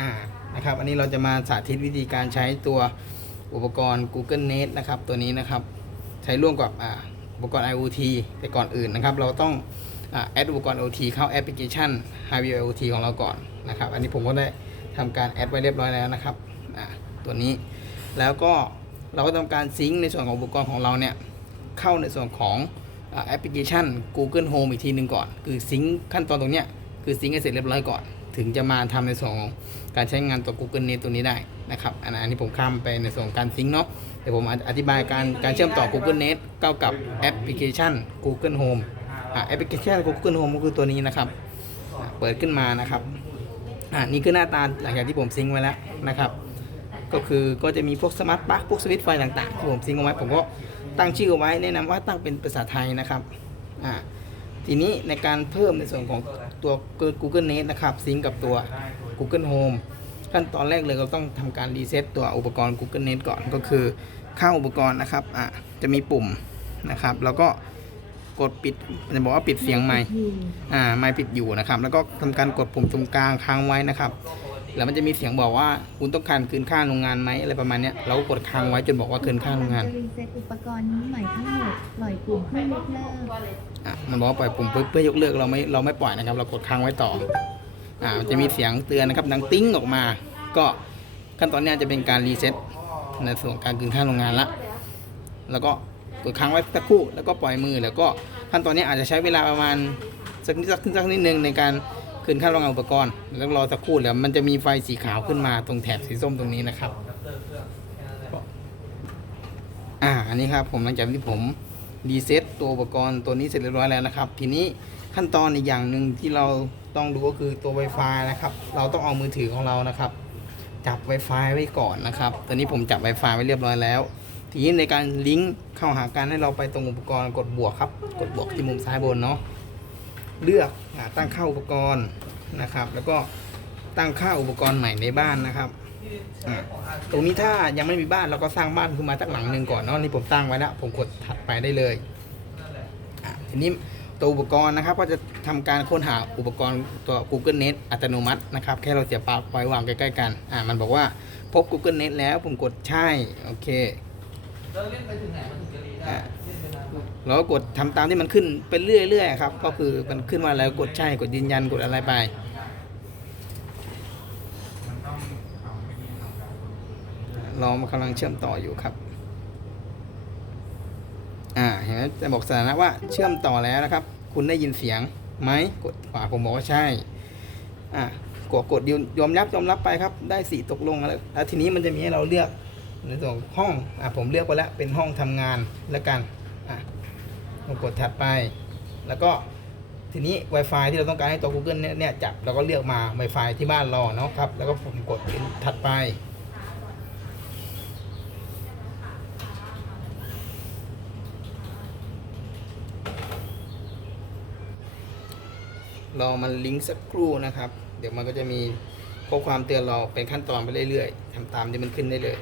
อ่านะครับอันนี้เราจะมาสาธิตวิธีการใช้ตัวอุปกรณ์ Google Nest นะครับ ตัวนี้นะครับใช้ร่วมกับอ่าอุปกรณ์ IoT แต่ก่อนอื่นนะครับ เราต้องอ่าแอดอุปกรณ์ IoT เข้าแอปพลิเคชัน Hardware IoT ของเราก่อนนะครับ อันนี้ผมก็ได้ทำการแอดไว้เรียบร้อยแล้วนะครับอ่าตัวนี้แล้วก็เราก็ทำการซิงค์ในส่วนของอุปกรณ์ของเราเนี่ยเข้าในส่วนของแอปพลิเคชัน Google Home อีกทีหนึ่งก่อน คือซิงค์ขั้นตอนตรงเนี้ยคือซิงค์ให้เสร็จเรียบร้อยก่อน ถึงจะมาทำในส่วนของการใช้งานตัว Google Net ตัวนี้ได้นะครับ อันนี้ผมข้ามไปในส่วนของการซิงค์เนาะเดี๋ยวผมอธิบายการการเชื่อมต่อ Google Net เข้ากับแอปพลิเคชัน Google Home อ่าแอปพลิเคชัน Google Home ก็คือตัวนี้นะครับเปิดขึ้นมานะครับอ่านี่คือหน้าตาหลังจากที่ผมซิงค์ไว้แล้วนะครับ ก็คือก็จะมีพวกสมาร์ทปลั๊กพวกสวิตช์ไฟต่างๆที่ผมซิงค์เอาไว้ผมก็ตั้งชื่อเอาไว้แนะนำว่าตั้งเป็นภาษาไทยนะครับอ่า ทีนี้ในการเพิ่มในส่วนของตัว Google Net นะครับซิงกับตัว Google Home ขั้นตอนแรกเลยเราต้องทำการรีเซ็ตตัวอุปกรณ์ Google Net ก่อนก็คือเข้าอุปกรณ์นะครับอะจะมีปุ่มนะครับ แล้วก็กดปิดจะบอกว่าปิดเสียงไมค์อ่าไมค์ปิดอยู่นะครับ แล้วก็ทำการกดปุ่มตรงกลางค้างไว้นะครับ แล้วมันจะมีเสียงบอกว่าคุณต้องการคืนค่าโรงงานไหมอะไรประมาณเนี้ยเราก็กดค้างไว้จนบอกว่าคืนค่าโรงงานจะรีเซ็ตอุปกรณ์นี้ใหม่ทั้งหมดปล่อยปุ่มเพื่อยกเลิกอะมันบอกว่าปล่อยปุ่มปุ๊บเพื่อยกเลิกเราไม่เราไม่ปล่อยนะครับ เรากดค้างไว้ต่ออ่ามันจะมีเสียงเตือนนะครับดังติ้งออกมา ก็ขั้นตอนเนี้ยจะเป็นการรีเซ็ตในส่วนของการคืนค่าโรงงานละแล้วก็กดค้างไว้สักครู่แล้วก็ปล่อยมือแล้วก็ขั้นตอนนี้อาจจะใช้เวลาประมาณสักนิดสักสักนิดนึงในการ คืนค่าโรงงานอุปกรณ์ แล้วรอสักครู่แล้วมันจะมีไฟสีขาวขึ้นมาตรงแถบสีส้มตรงนี้นะครับ อ่า อันนี้ครับผมหลังจากที่ผมรีเซ็ตตัวอุปกรณ์ตัวนี้เสร็จเรียบร้อยแล้วนะครับ ทีนี้ขั้นตอนอีกอย่างหนึ่งที่เราต้องดูก็คือตัว Wi-Fi นะครับ เราต้องเอามือถือของเรานะครับ จับ Wi-Fi ไว้ก่อนนะครับ ตอนนี้ผมจับ Wi-Fi ไว้เรียบร้อยแล้ว ทีนี้ในการลิงก์เข้าหากันให้เราไปตรงอุปกรณ์กดบวกครับ กดบวกที่มุมซ้ายบนเนาะ เลือกอ่าตั้งค่าอุปกรณ์นะครับ แล้วก็ตั้งค่าอุปกรณ์ใหม่ในบ้านนะครับอ่าตรงนี้ถ้ายังไม่มีบ้านเราก็สร้างบ้านขึ้นมาจากหลังหนึ่งก่อนเนาะนี่ผมตั้งไว้แล้วผมกดถัดไปได้เลยอ่าทีนี้ตัวอุปกรณ์นะครับก็จะทำการค้นหาอุปกรณ์ตัว Google Net อัตโนมัตินะครับแค่เราเสียบปลั๊กไว้วางใกล้ๆกันอ่ามันบอกว่าพบ Google Net แล้วผมกดใช่โอเคอ่าเราก็กดทำตามที่มันขึ้นไปเรื่อยๆครับ ก็คือมันขึ้นมาแล้วกดใช่กดยืนยันกดอะไรไปเรากำลังเชื่อมต่ออยู่ครับ อ่า เห็นไหมจะบอกสถานะว่าเชื่อมต่อแล้วนะครับ คุณได้ยินเสียงไหมกดขวาผมบอกว่าใช่ อ่ากดกดยอมรับยอมรับไปครับ ได้สีตกลงแล้วแล้วทีนี้มันจะมีให้เราเลือกในส่วนห้อง อ่าผมเลือกไปแล้วเป็นห้องทำงานแล้วกัน เรากดถัดไป แล้วก็ทีนี้ Wi-Fi ที่เราต้องการให้ตัว Google เนี่ยเนี่ยจับเราก็เลือกมา Wi-Fi ที่บ้านเราเนาะครับ แล้วก็ผมกดเป็นถัดไป รอมันลิงก์สักครู่นะครับ เดี๋ยวมันก็จะมีข้อความเตือนเราเป็นขั้นตอนไปเรื่อยๆทำตามที่มันขึ้นได้เลย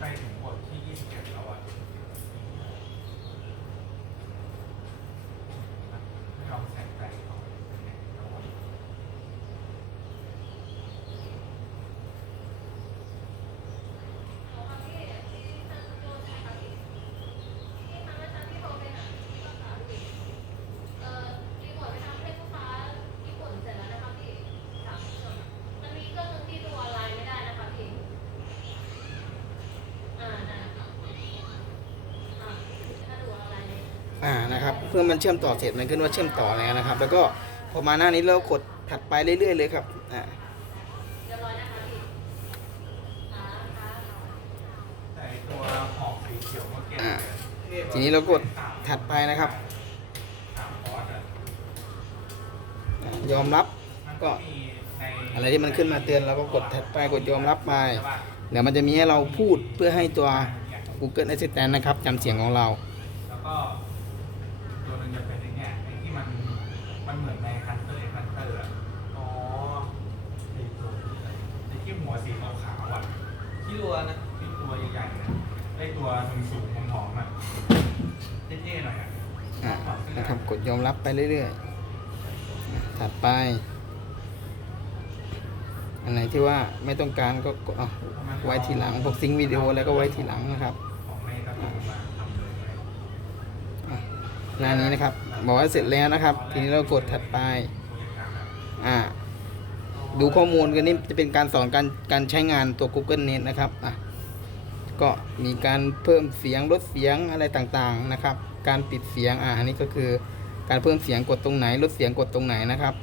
ไปถึงบทที่ 21 แล้วอะไม่ลองแสงแปลกต่อเป็นไงเอาวะ อ่า นะครับ เพื่อมันเชื่อมต่อเสร็จมันขึ้นว่าเชื่อมต่อแล้วนะครับ แล้วก็พอมาหน้านี้เรากดถัดไปเรื่อยๆเลยครับอ่าทีนี้เรากดถัดไปนะครับ ยอมรับก็อะไรที่มันขึ้นมาเตือนเราก็กดถัดไปกดยอมรับไปเดี๋ยวมันจะมีให้เราพูดเพื่อให้ตัว Google Assistant นะครับจำเสียงของเรา มันจะเป็นไอ้เนี่ยไอ้ที่มันมันเหมือนในคันเตอร์ไอ้คันเตอร์อะอ๋อไอ้ตัวไอ้ที่หัวสีขาวๆอะที่รัวนะที่ตัวใหญ่ๆนะไอ้ตัวสูงๆผอมๆอะเท่ๆหน่อยอะอะนะครับกดยอมรับไปเรื่อยๆ ถัดไป อันไหนที่ว่าไม่ต้องการก็ไว้ทีหลังพวกซิงวิดีโออะไรก็ไว้ทีหลังนะครับ ของในกระตุ้นมาทำเลยอะ หน้านี้นะครับ บอกว่าเสร็จแล้วนะครับ ทีนี้เรากดถัดไป อ่า ดูข้อมูลกันนี่จะเป็นการสอนการการใช้งานตัว Google Net นะครับ อะ ก็มีการเพิ่มเสียงลดเสียงอะไรต่างๆนะครับ การปิดเสียง อ่าอันนี้ก็คือการเพิ่มเสียงกดตรงไหนลดเสียงกดตรงไหนนะครับ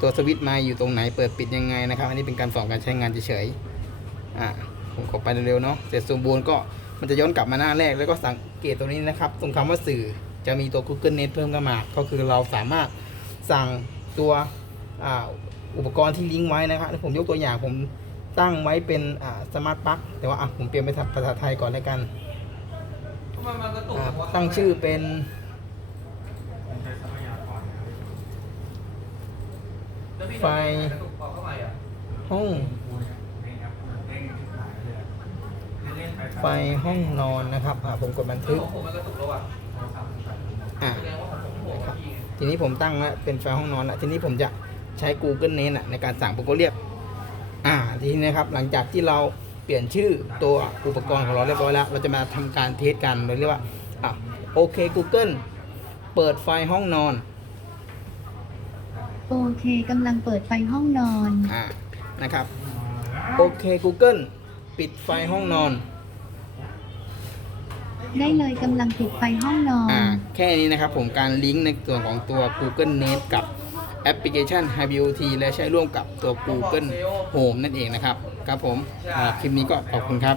ตัวสวิตช์ไมค์อยู่ตรงไหนเปิดปิดยังไงนะครับ อันนี้เป็นการสอนการใช้งานเฉยๆ อ่าผมขอไปเร็วๆเนาะ เสร็จสมบูรณ์ก็ มันจะย้อนกลับมาหน้าแรก แล้วก็สังเกตตรงนี้นะครับ ตรงคำว่าสื่อจะมีตัว Google Net เพิ่มเข้ามา ก็คือเราสามารถสั่งตัวอ่าอุปกรณ์ที่ลิงก์ไว้นะครับผมยกตัวอย่างผมตั้งไว้เป็นอ่าสมาร์ทปลั๊กแต่ว่าอะผมเปลี่ยนเป็นภาษาไทยก่อนแล้วกันทำไมมันกระตุกอ่าวะตั้งชื่อเป็นมันใช้ทรัพยากรนะครับแล้วพี่ไฟกระตุกออกเข้ามาอะห้อง คูเนี่ยในแอปคูเด้งที่หายเลยอะเล่นๆ ไปไฟห้องนอนนะครับอ่าผมกดบันเอทึอกของผมมันกระตุกแล้วอะโทรศัพท์มันแบบอ่าแสดงว่าของผมหัวกว่าพี่ไงทีนี้ผมตั้งแล้วเป็นไฟห้องนอนแล้วทีนี้ผมจะใช้ Google Net อะในการสั่งผมก็เรียก อ่า ทีนี้นะครับ หลังจากที่เราเปลี่ยนชื่อตัวอุปกรณ์ของเราเรียบร้อยแล้ว เราจะมาทำการเทสกันโดยเรียกว่าอะโอเค Google เปิดไฟห้องนอน โอเคกำลังเปิดไฟห้องนอน อ่า นะครับ โอเค Google ปิดไฟห้องนอน ได้เลยกำลังติดไฟห้องนอน อ่าแค่นี้นะครับผมการลิงก์ในส่วนของตัว Google Net กับแอปพลิเคชัน h i b o t และใช้ร่วมกับตัว Google Home นั่นเองนะครับ ครับผมอ่าคลิปนี้ก็ขอบคุณครับ